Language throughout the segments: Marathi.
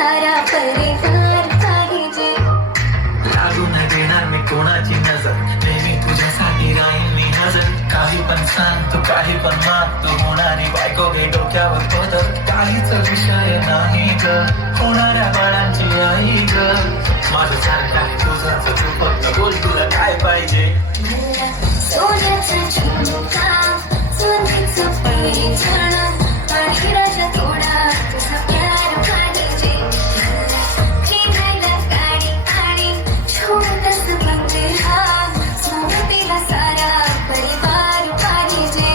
सारा परिवार पाहिजे. लागू न देणार मी कोणाची नजर, नेहमी तुझ्यासाठी राहील मी हजर. काही पण सांग तू, काही पण माग, तू होणारी बायको घे डोक्यावर पदर. काहीच विषय नाही ग, होणाऱ्या बाळांची आई ग. माझ्यासारखा तुझाच तू फक्त बोल, तुला काय पाहिजे. सोन्याचा झुमका, सोन्याचं पैठण आणि राजा थोडा तुझा प्यार पाहिजे. फिरायला गाडी आणि छोटंसं मंदिर, सोबतीला सारा परिवार पाहिजे.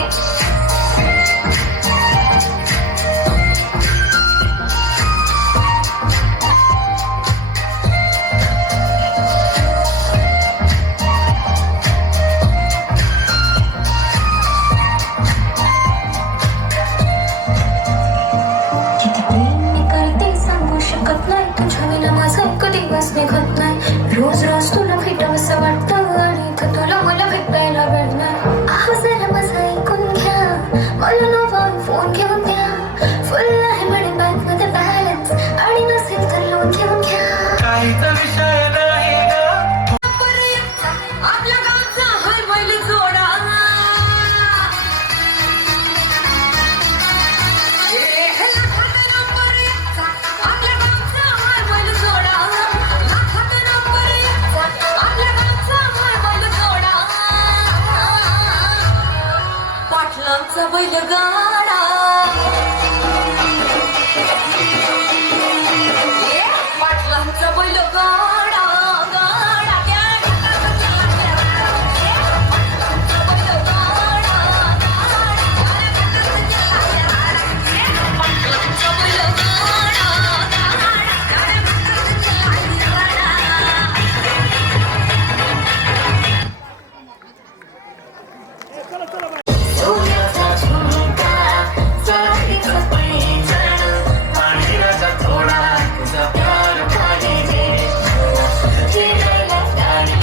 किती प्रेम मी करते सांगू शकत नाही, तुझ्या विना माझा एक दिवस निघत नाही. रोज रोज तुला भेटावंसं वाटतं आणि इथं तुला मला भेटायला वेळ नाही. आवाज जरा माझा ऐकून घ्या, मला नवा फोन घेऊन द्या. फुल आहे म्हणे बॅग मध्ये बॅलन्स, आणि नसेल तर लोन घेऊन घ्या. काहीच विषय नाही ग, आपल्या गावचा हाय बैल जोडा, आपल्या गावचा हाय बैल जोडा, लाखात नंबर एकचा. आपल्या गावचा हाय बैल जोडा, पाटलांचा बैलगाडा. पाटलांचा बैलगाडा, गाडा त्या सोन्याचा झुमका, चांदीचं पैठण आणि राजा थोडा तुझा प्यार पाहिजे. फिरायला गाडी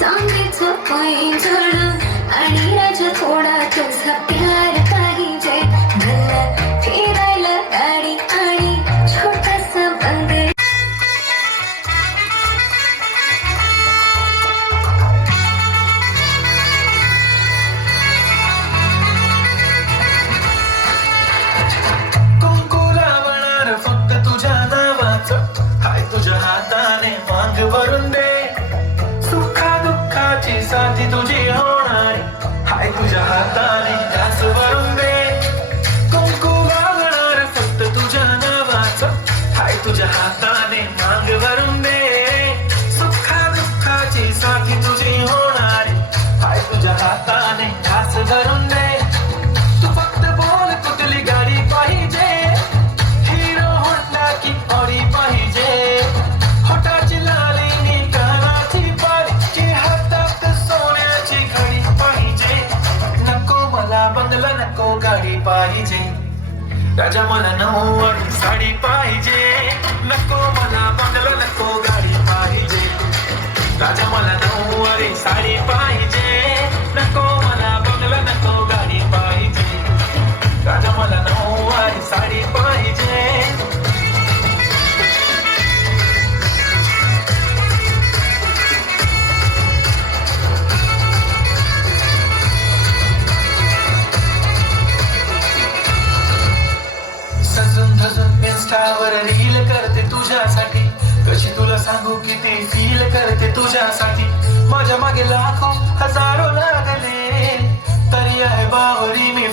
चांदीचं पैठण आणि राजा थोडा तुझा प्यार पाहिजे. मला फिरायला गाडी आणि छोटासा बंगला. कुंकू लावणार फक्त तुझ्या नावाचं, हाय तुझ्या हाताने मांग भरून दे. सुखा दुःखाची साथी तुझी होणार, हाय तुझ्या हाताने त्याच भरून दे. कुंकू लावणार फक्त तुझ्या नावाचं, हाय तुझ्या हाताने मांग भरून दे. सुखा दुःखाची साथी तुझी होणार, हाय तुझ्या हाताने त्याच भरून दे. तू फक्त बोल कुठली गाडी पाहिजे, हिरो होंडा की ऑडी पाहिजे. होटाची लाली नी कानाची बाळी, की हातात सोन्याची घडी पाहिजे. नको मला बंगला, नको गाडी पाहिजे. राजा मला नऊवारी साडी पाहिजे. नको मला बंगला, नको गाडी पाहिजे. राजा मला नऊवारी साडी पाहिजे. नको मला बंगला, नको गाडी पाहिजे. राजा मला नऊवारी साडी पाहिजे. सजून धजून इंस्टावर रील करते तुझ्यासाठी, कशी तुला सांगू किती फील करते तुझ्यासाठी. माझ्या मागे लाखो हजारो लागले, तरी आहे बावरी मी